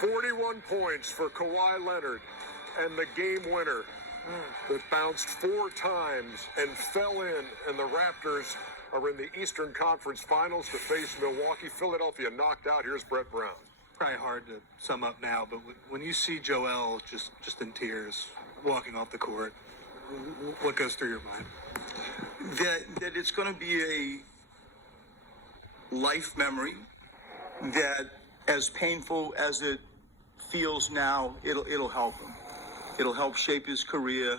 41 points for Kawhi Leonard, and the game winner that bounced 4 times and fell in, and the Raptors are in the Eastern Conference Finals to face Milwaukee. Philadelphia knocked out. Here's Brett Brown. Probably hard to sum up now, but when you see Joel just in tears walking off the court, what goes through your mind? That it's going to be a life memory, that as painful as it feels now, it'll help him. It'll help shape his career.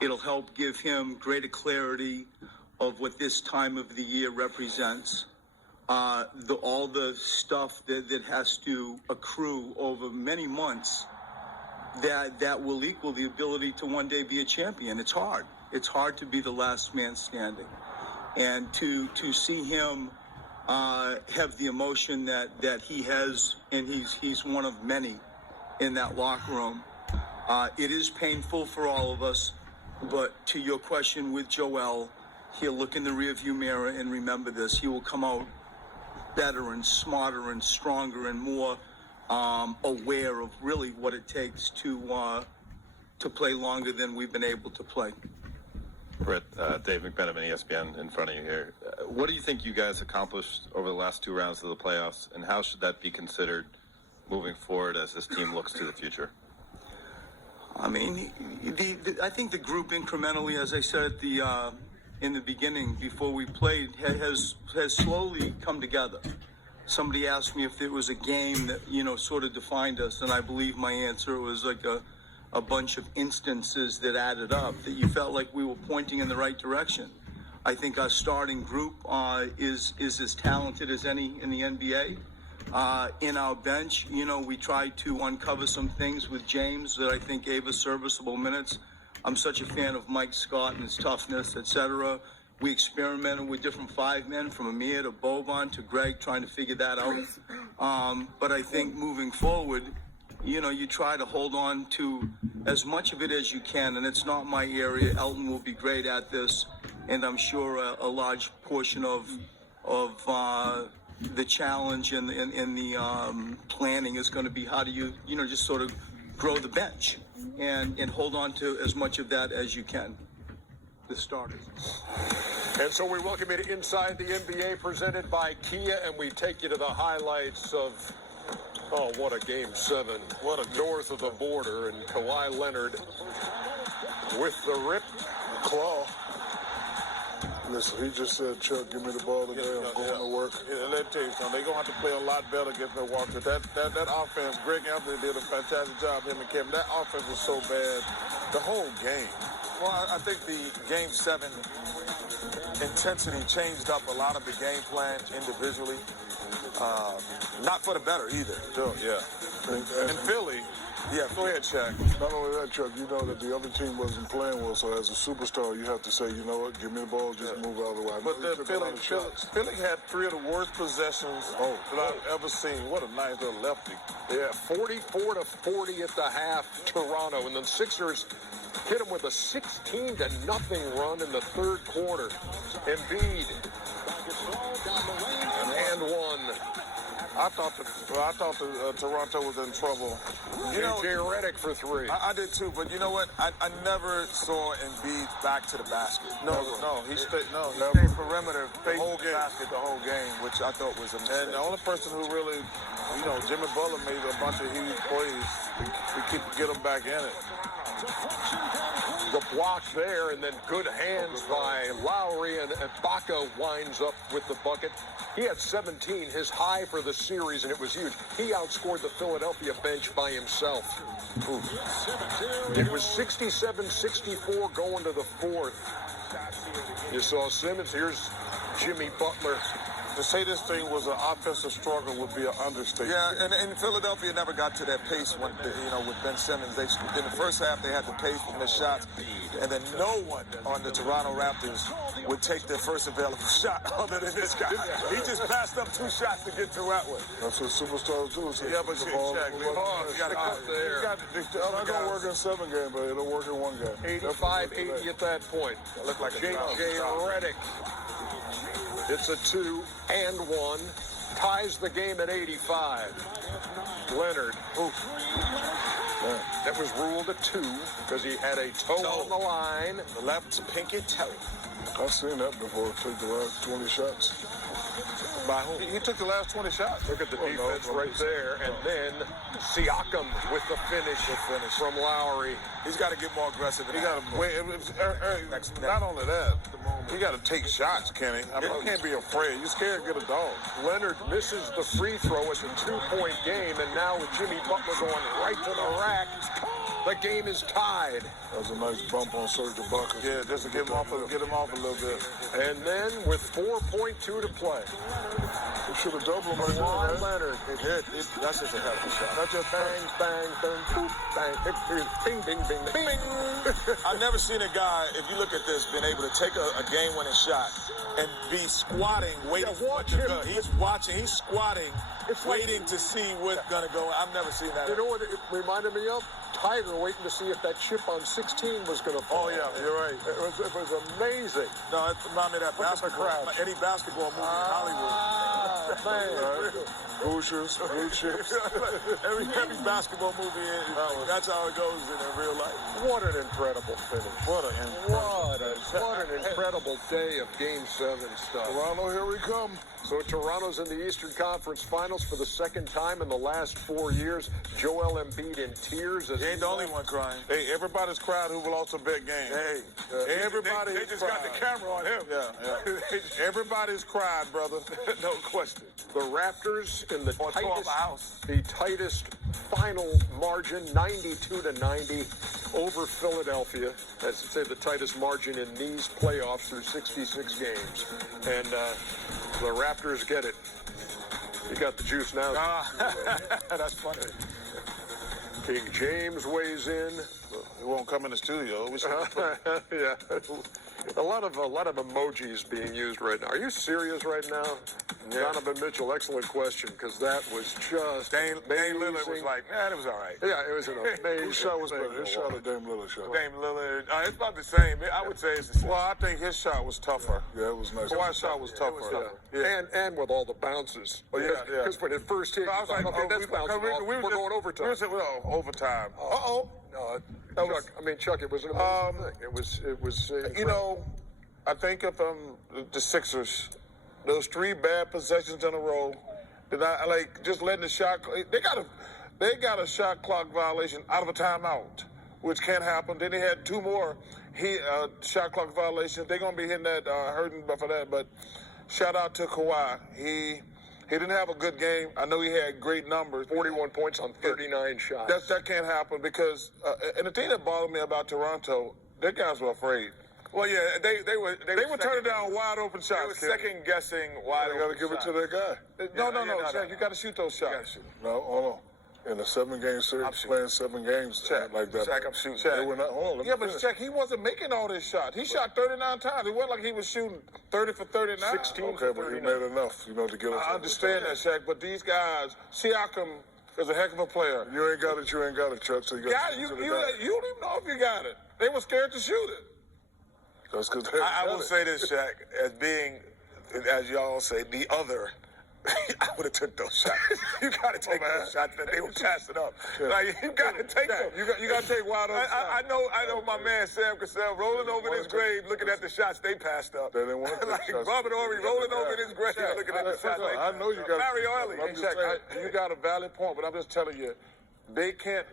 It'll help give him greater clarity of what this time of the year represents. All the stuff that has to accrue over many months that will equal the ability to one day be a champion. It's hard. It's hard to be the last man standing. And to see him have the emotion that he has, and he's one of many in that locker room. It is painful for all of us, but to your question with Joel, he'll look in the rearview mirror and remember this. He will come out better and smarter and stronger and more aware of really what it takes to play longer than we've been able to play. Brett, Dave McMenamin, ESPN, in front of you here. What do you think you guys accomplished over the last 2 rounds of the playoffs, and how should that be considered moving forward as this team looks to the future? I mean, I think the group incrementally, as I said at in the beginning before we played, has slowly come together. Somebody asked me if there was a game that sort of defined us, and I believe my answer was like a bunch of instances that added up, that you felt like we were pointing in the right direction. I think our starting group is as talented as any in the NBA. In our bench, we tried to uncover some things with James that I think gave us serviceable minutes. I'm such a fan of Mike Scott and his toughness, etc. We experimented with different 5 men, from Amir to Boban to Greg, trying to figure that out. But I think moving forward, you try to hold on to as much of it as you can, and it's not my area. Elton will be great at this, and I'm sure a large portion of the challenge and the planning is going to be how do you just sort of grow the bench and hold on to as much of that as you can, the starters. And so we welcome you to Inside the NBA, presented by Kia, and we take you to the highlights of, what a Game 7. What a north of the border, and Kawhi Leonard with the rip claw. Listen, he just said, Chuck, give me the ball today. I'm going to work. Yeah, let me tell you something. They're going to have to play a lot better against Milwaukee. That offense, Greg Anthony did a fantastic job, him and Kevin. That offense was so bad the whole game. Well, I think the Game 7 intensity changed up a lot of the game plans individually. Not for the better either. Sure, yeah. And Philly, yeah, go ahead, Shaq. Not only that, Chuck, you know that the other team wasn't playing well, so as a superstar, you have to say, you know what, give me the ball, just move out of the way. But Philly had 3 of the worst possessions that I've ever seen. What a nice little lefty. Yeah, 44-40 at the half, Toronto. And the Sixers hit them with a 16-0 run in the third quarter. Embiid. And one. I thought Toronto was in trouble. J.J. Redick for 3. I did too, but you know what? I never saw Embiid back to the basket. He stayed perimeter, facing the basket the whole game, which I thought was a mistake. And the only person who really, Jimmy Butler made a bunch of huge plays to get him back in it. The block there, and then good hands by Lowry, and Ibaka winds up with the bucket. He had 17, his high for the series, and it was huge. He outscored the Philadelphia bench by himself. It was 67-64 going to the fourth. You saw Simmons. Here's Jimmy Butler. To say this thing was an offensive struggle would be an understatement. Yeah, and Philadelphia never got to that pace when, with Ben Simmons. In the first half, they had the pace from the shots, and then no one on the Toronto Raptors would take their first available shot other than this guy. He just passed up 2 shots to get to Atwood. That's what superstars do. Yeah, but Shaq, it's not going to work in 7 games, but it'll work in 1 game. 85-80 at that point. Looked like a J.J. Redick. It's a 2-1. Ties the game at 85. Leonard. That was ruled a 2 because he had a toe on the line. The left pinky toe. I've seen that before. Take the last 20 shots. By who? He took the last 20 shots. Look at the defense right there. And then Siakam with the finish from Lowry. He's got to get more aggressive. He got to wait. Not only that, he got to take shots, Kenny. I mean, you can't be afraid. You're scared, get a dog. Leonard misses the free throw. It's a 2-point game. And now with Jimmy Butler going right to the rack, the game is tied. That was a nice bump on Serge Ibaka. Yeah, just to get him off a little bit. And then with 4.2 to play, He should have doubled him right Kawhi there, man. Leonard. That's just a hell of a shot. Not just bang, bang, bang, boop, bang, bing, bing, bing, bing, bing. I've never seen a guy, if you look at this, been able to take a game-winning shot and be squatting, waiting for it to go. He's watching, he's squatting, waiting to see what's going to go. I've never seen that. You know what it reminded me of? Tiger waiting to see if that chip on 16 was going to fall. Oh, yeah, you're right. It was amazing. No, it reminded me of that basketball. Any basketball movie in Hollywood. Man. Hoosiers, blue chips. Every basketball movie, that's how it goes in real life. What an incredible finish. What an incredible day of Game 7 stuff. Toronto, here we come. So Toronto's in the Eastern Conference Finals for the second time in the last 4 years. Joel Embiid in tears. As He ain't the only one crying. Hey, everybody's cried who lost a big game. Hey, everybody they just got the camera on him. Yeah. Everybody's cried, brother. No question. the Raptors in the Or tore up a house. tightest final margin, 92-90 over Philadelphia. As I say, the tightest margin in these playoffs through 66 games. And the Raptors get it. You got the juice now. That's funny. King James weighs in. He won't come in the studio. Yeah. A lot of emojis being used right now. Are you serious right now? Yeah. Donovan Mitchell, excellent question, because that was just Dame Lillard was amazing. like, man, it was all right. Yeah, it was an amazing. Whose shot was better? thing His to shot or watch. Dame Lillard's shot? Dame Lillard, it's about the same. I would say it's the same. Well, I think his shot was tougher. Yeah, it was nice. Kawhi's shot was tougher. Yeah. And with all the bounces. Oh, yeah. Because when it first hit, I was like, okay, that's bouncing off. We're going overtime. Overtime. Uh-oh. No, Chuck, it was an amazing thing. It was You know, I think if the Sixers, those 3 bad possessions in a row, just letting the shot. They got a shot clock violation out of a timeout, which can't happen. Then they had 2 more shot clock violations. They're gonna be hitting that hurting for that. But shout out to Kawhi. He didn't have a good game. I know he had great numbers. 41 points on 39 shots. That can't happen because and the thing that bothered me about Toronto, their guys were afraid. Well, yeah, they were turning down wide open shots. They were second guessing wide They open got to give it shots. to their guy. No, Shaq, you got to shoot those shots. No, hold on. In a 7-game series, playing 7 games like that. Shaq, I'm shooting. They were not. Hold on, let me Yeah, but finish. Shaq, he wasn't making all this shots. He shot 39 times. It wasn't like he was shooting 30 for 39. 16 Okay, but he made enough, to get us. I understand that, Shaq, but these guys, Siakam is a heck of a player. You ain't got it, Chuck. So you got You to don't even know if you got it. They were scared to shoot it. That's because I will say this, Shaq, as being, as y'all say, the other. I would have took those shots. You got to take those shots that they were passing up. Like, you got to take them. You got to take wide open I know my man Sam Cassell rolling over in his grave looking at the shots they passed up. They didn't want to take Like shots. Robert Horry rolling over in his grave looking at the shots. I know you got. Barry Early. I'm just saying. You got a valid point, but I'm just telling you, they can't.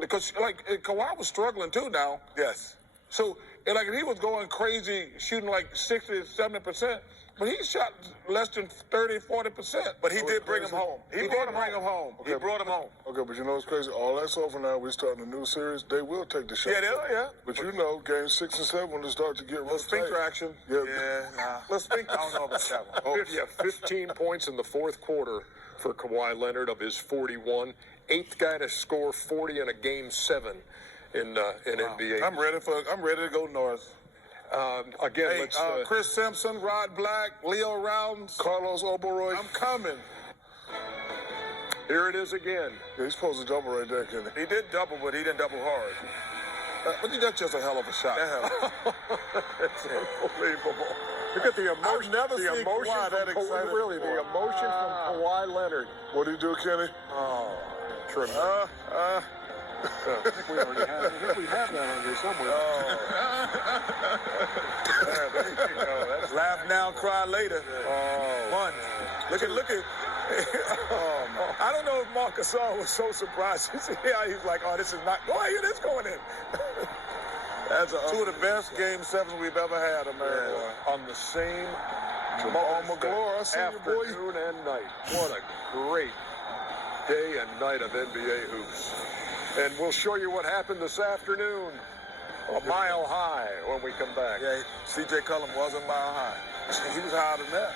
Because Kawhi was struggling too now. Yes. So if he was going crazy, shooting like 60, 70%, but he shot less than 30, 40%. But he did bring him home. He brought him home. He brought him home. Okay, but you know what's crazy? All that's over now. We're starting a new series. They will take the shot. Yeah. But game 6 and 7 when they start to get real Sphincter tight. action. Yeah, nah. Let's think. I don't know about that one. Yeah, 15 points in the fourth quarter for Kawhi Leonard of his 41. 8th guy to score 40 in a game 7 in NBA. I'm ready to go north. Again, Hey, let's. Chris Simpson, Rod Black, Leo Rounds. Carlos Oberoi. I'm coming. Here it is again. Yeah, he's supposed to double right there, Kenny. He did double, but he didn't double hard. But that's just a hell of a shot. It's unbelievable. Look at the emotion. never the seen emotion Kawhi that from excited Really, the before. emotion from Kawhi Leonard. What do you do, Kenny? trimmed. I think we already have. I think we have that on here somewhere. There you go. That's Laugh now, cry later. One. Look at. I don't know if Marc Gasol was so surprised. Yeah, he's like, oh, this is not. Go ahead, it's going in. That's two of the best Game 7s we've ever had, America. On the same McGlure, I see you, boy. afternoon and night. What a great day and night of NBA hoops. And we'll show you what happened this afternoon. A mile high when we come back. Yeah, C.J. Cullum was a mile high. He was higher than that.